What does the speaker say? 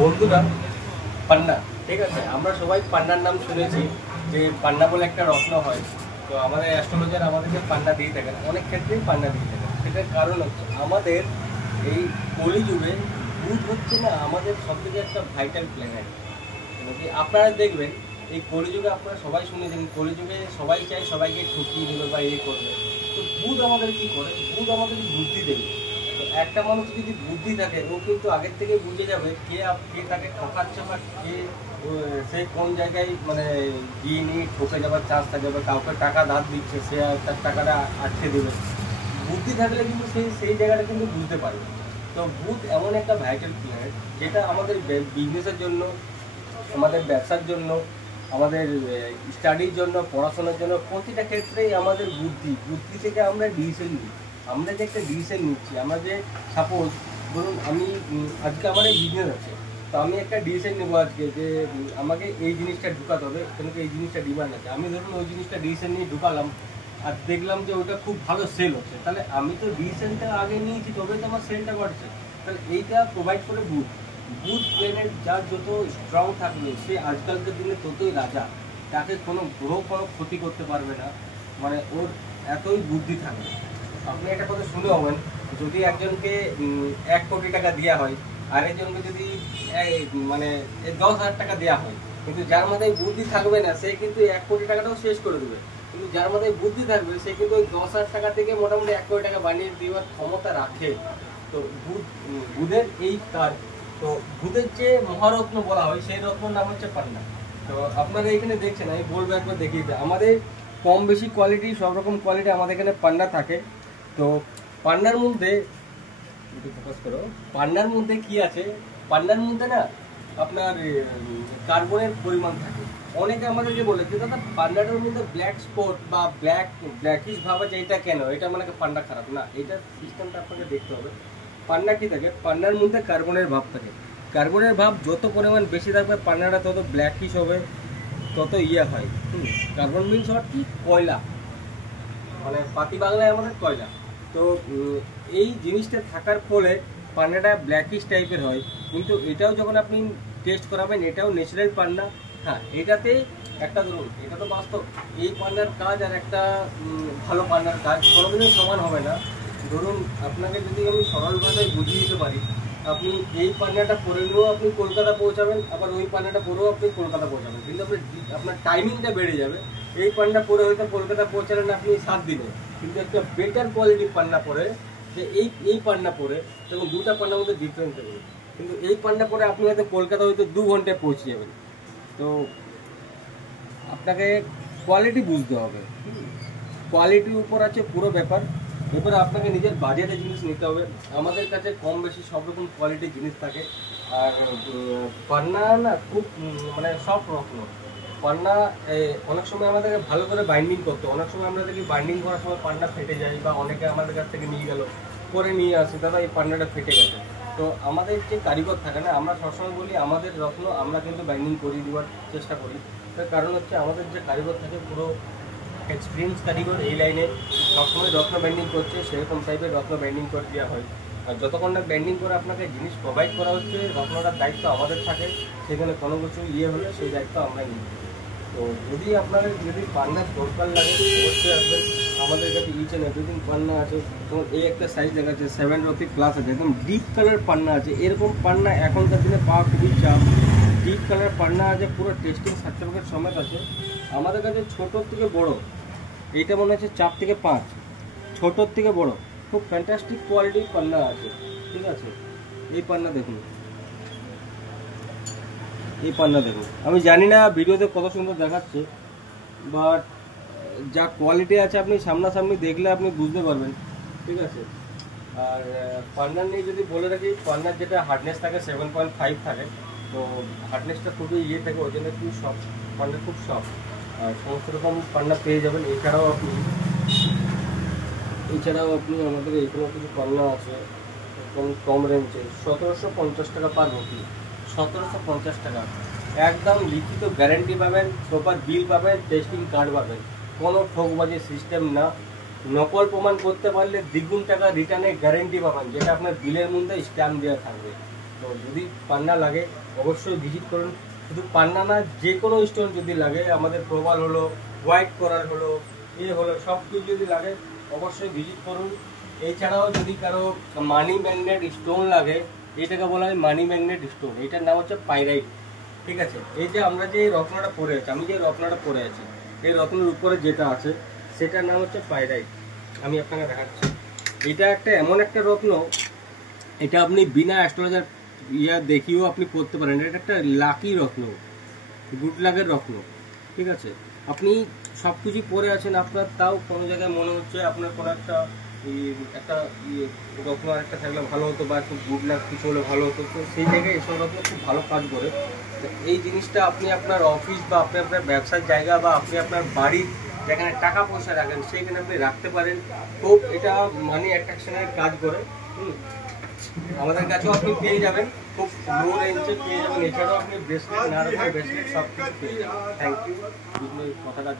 বন্ধুরা, পান্না, ঠিক আছে, আমরা সবাই পান্নার নাম শুনেছি যে পান্না বলে একটা রত্ন হয়। তো আমাদের অ্যাস্ট্রোলজার আমাদেরকে পান্না দিয়ে থাকেন, অনেক ক্ষেত্রেই পান্না দিয়ে থাকেন। সেটার কারণ হচ্ছে আমাদের এই কলিযুগে বুধ হচ্ছে না আমাদের সবথেকে একটা ভাইটাল প্ল্যানেট। আপনারা দেখবেন এই কলিযুগে, আপনারা সবাই শুনেছেন কলিযুগে সবাই চায় সবাইকে ঠকিয়ে দেবে বা ইয়ে করবে। তো বুধ আমাদের কি করে? বুধ আমাদের বুদ্ধি দেবে। তো একটা মানুষ যদি বুদ্ধি থাকে, ও কিন্তু আগের থেকে বুঝে যাবে কে তাকে ঠকাচ্ছে বা কে সে কোন জায়গায় মানে গিয়ে নিয়ে ঠকে যাওয়ার চান্স থাকে, বা কাউকে টাকা ধার দিচ্ছে, সে তার টাকাটা আটকে দেবে। বুদ্ধি থাকলে কিন্তু সেই জায়গাটা কিন্তু বুঝতে পারে। তো বুধ এমন একটা ভাইটাল প্ল্যানেট যেটা আমাদের বিজনেসের জন্য, আমাদের ব্যবসার জন্য, আমাদের স্টাডির জন্য, পড়াশোনার জন্য, প্রতিটা ক্ষেত্রেই আমাদের বুদ্ধি থেকে আমরা ডিসিশন নিই। আমরা যে একটা ডিসিশন নিচ্ছি, আমরা যে সাপোজ ধরুন আমি আজকে আমার এই বিজনেস আছে, তো আমি একটা ডিসিশন নেবো আজকে যে আমাকে এই জিনিসটা ঢুকাতে হবে, কিন্তু এই জিনিসটা ডিমান্ড আছে। আমি ধরুন ওই জিনিসটা ডিসিশন নিয়ে ঢুকালাম আর দেখলাম যে ওটা খুব ভালো সেল হচ্ছে, তাহলে আমি তো ডিসিশনটা আগে নিয়েছি, তবে তো আমার সেলটা বাড়ছে। তাহলে এইটা প্রোভাইড করে বুধ প্ল্যানেট যার যত স্ট্রং থাকবে, সে আজকালকার দিনে ততই রাজা। তাকে কোনো গ্রহ কোনো ক্ষতি করতে পারবে না, মানে ওর এতই বুদ্ধি থাকবে। আপনি একটা কথা শুনে হবেন, যদি একজনকে 1 কোটি টাকা দেওয়া হয়, আরেকজনকে যদি মানে 10,000 টাকা দেওয়া হয়, কিন্তু যার মধ্যে বুদ্ধি থাকবে না সে কিন্তু 1 কোটি টাকাটাও শেষ করে দেবে। কিন্তু যার মধ্যে বুদ্ধি থাকবে সে কিন্তু ওই 10,000 টাকা থেকে মোটামুটি 1 কোটি টাকা বানিয়ে দেওয়ার ক্ষমতা রাখে। তো বুধের এই কাজ। তো বুধের যে মহারত্ন বলা হয়, সেই রত্নর নাম হচ্ছে পান্না। তো আপনারা এখানে দেখছেন, আমি বলবো একবার দেখিয়ে দিই। আমাদের কম বেশি কোয়ালিটি, সব রকম কোয়ালিটি আমাদের এখানে পান্না থাকে। তো পান্নার মধ্যে ফোকাস করো, পান্নার মধ্যে কি আছে? পান্নার মধ্যে না আপনার কার্বনের পরিমাণ থাকে। অনেকে আমাদেরকে বলে যে দাদা পান্নাটার মধ্যে ব্ল্যাক স্পট বা ব্ল্যাকিশ ভাব আছে, এটা কেন? এটা মানে পান্না খারাপ না, এটা সিস্টেমটা আপনাকে দেখতে হবে। পান্না কি থাকে? পান্নার মধ্যে কার্বনের ভাব থাকে। কার্বনের ভাব যত পরিমাণ বেশি থাকবে পান্নাটা তত ব্ল্যাকিশ হবে, তত ইয়ে হয়। কার্বন মিনস হট কি? কয়লা, মানে পাতি বাংলায় আমাদের কয়লা। তো এই জিনিসটা থাকার ফলে পান্নাটা ব্ল্যাকিশ টাইপের হয়। কিন্তু এটাও যখন আপনি টেস্ট করাবেন, এটাও ন্যাচারাল পান্না। হ্যাঁ, এটাতে একটা ধরুন, এটা তো বাস্তব, এই পান্নার কাজ আর একটা ভালো পান্নার কাজ কোনোদিনই সমান হবে না। ধরুন আপনাকে যদি আমি সরল ভাষায় বুঝিয়ে দিতে পারি, আপনি এই পান্নাটা পরে নিয়েও আপনি কলকাতা পৌঁছাবেন, আবার ওই পান্নাটা পরেও আপনি কলকাতা পৌঁছাবেন, কিন্তু আপনার টাইমিংটা বেড়ে যাবে। এই পান্না পরে হয়তো কলকাতা পৌঁছালেন আপনি 7 দিনে, কিন্তু একটা বেটার কোয়ালিটির পান্না পরে, যে এই পান্না পরে, তখন দুটা পান্নার মধ্যে ডিফারেন্স থাকবে। কিন্তু এই পান্না পরে আপনি হয়তো কলকাতা হয়তো 2 ঘন্টায় পৌঁছে যাবেন। তো আপনাকে কোয়ালিটি বুঝতে হবে, কোয়ালিটির উপর আছে পুরো ব্যাপার। এবারে আপনাকে নিজের বাজেটে জিনিস নিতে হবে। আমাদের কাছে কম বেশি সব রকম কোয়ালিটির জিনিস থাকে। আর পান্না না খুব মানে সব রকম পান্না। অনেক সময় আমাদেরকে ভালো করে বাইন্ডিং করতে, অনেক সময় আমরা দেখি বাইন্ডিং করার সময় পান্না ফেটে যায়, বা অনেকে আমাদের কাছ থেকে নিয়ে গেল, পরে নিয়ে আসে দাদা এই পান্নাটা ফেটে গেছে। তো আমাদের যে কারিগর থাকে না, আমরা সবসময় বলি আমাদের রত্ন আমরা কিন্তু বাইন্ডিং করিয়ে দেওয়ার চেষ্টা করি। তার কারণ হচ্ছে আমাদের যে কারিগর থাকে পুরো এক্সপিরিয়েন্স কারিগর, এই লাইনে সবসময় রত্ন ব্যান্ডিং করছে, সেরকম টাইপের রত্ন ব্যান্ডিং করে দেওয়া হয়। আর যতক্ষণ না ব্যান্ডিং করে আপনাকে জিনিস প্রোভাইড করা হচ্ছে, রত্নটার দায়িত্ব আমাদের থাকে। সেখানে কোনো কিছু ইয়ে হলে সেই দায়িত্ব আমরা নিই। তো যদি পান্নার দরকার লাগে অবশ্যই আসবেন আমাদের কাছে। ইচ অ্যান্ড এভরিথিং পান্না আছে। যেমন এই একটা সাইজ দেখা যাচ্ছে 7 রতি প্লাস আছে, একদম ডিপ কালার পান্না আছে। এরকম পান্না এখনকার দিনে পাওয়া খুবই চাপ। ডিপ কালার পান্না আছে, পুরো টেস্টিং সার্টিফিকেট সমেত আছে আমাদের কাছে। ছোটোর থেকে বড়, এইটা মনে হচ্ছে 4 থেকে 5, ছোটোর থেকে বড়, খুব ফ্যান্টাস্টিক কোয়ালিটির পান্না আছে। ঠিক আছে, এই পান্না দেখুন, এই পান্না দেখুন। আমি জানি না ভিডিওতে কত সুন্দর দেখাচ্ছে, বাট যা কোয়ালিটি আছে আপনি সামনাসামনি দেখলে আপনি বুঝতে পারবেন। ঠিক আছে, আর পান্নার নিয়ে যদি বলে রাখি, পান্নার যেটা হার্ডনেস থাকে 7.5 থাকে। তো হার্ডনেসটা খুবই ইয়ে থাকে, ওই জন্য একটু সফট, পান্না খুব সফট। আর সমস্ত রকম পান্না পেয়ে যাবেন। এছাড়াও আপনি আমাদের এইখানে কিছু পান্না আছে কম রেঞ্জে, 1750 টাকা পার রতি। 1750 টাকা, একদম লিখিত গ্যারেন্টি পাবেন, প্রপার বিল পাবেন, টেস্টিং কার্ড পাবেন। কোনো ঠকবাজি সিস্টেম না। নকল প্রমাণ করতে পারলে দ্বিগুণ টাকা রিটার্নের গ্যারেন্টি পাবেন, যেটা আপনার বিলের মধ্যে স্ট্যাম্প দেওয়া থাকবে। তো যদি পান্না লাগে অবশ্যই ভিজিট করুন। শুধু পান্না না, যে কোনো স্টোন যদি লাগে, আমাদের প্রবাল হলো, হোয়াইট কোরাল হলো, হলো, সব কিছু যদি লাগে অবশ্যই ভিজিট করুন। এছাড়াও যদি কারো মানি ম্যাগনেট স্টোন লাগে, এটাকে বলা হয় মানি ম্যাগনেট স্টোন, এটার নাম হচ্ছে পাইরাইট। ঠিক আছে, এই যে আমরা যে রত্নটা পরে আছি, আমি যে রত্নটা পরে আছি, এই রত্নের উপরে যেটা আছে সেটার নাম হচ্ছে পাইরাইট। আমি আপনাকে দেখাচ্ছি। এটা একটা এমন একটা রত্ন, এটা আপনি বিনা অ্যাস্ট্রোলজার দেখিয়েও আপনি করতে পারেন। এটা একটা লাকি রত্ন, গুড লাকের রত্ন। ঠিক আছে, আপনি সব কিছু পরে আছেন, আপনার তাও কোনো জায়গায় মনে হচ্ছে আপনার কোনো একটা রত্ন আর একটা থাকলে ভালো হতো, বা একটু গুড লাক কিছু হলে ভালো হতো, তো সেই জায়গায় এসব রত্ন খুব ভালো কাজ করে। তো এই জিনিসটা আপনি আপনার অফিস বা আপনি আপনার ব্যবসার জায়গা বা আপনি আপনার বাড়ির যেখানে টাকা পয়সা রাখেন সেইখানে আপনি রাখতে পারেন। খুব এটা মানি অ্যাট্রাকশনের কাজ করে। আমাদের কাছেও আপনি পেয়ে যাবেন, খুব লো রেঞ্জে পেয়ে যাবেন। এছাড়াও আপনি ব্রেসলেট, না ব্রেসলেট সব কিছু পেয়ে যাবেন। Thank you. কথাটা